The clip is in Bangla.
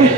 It's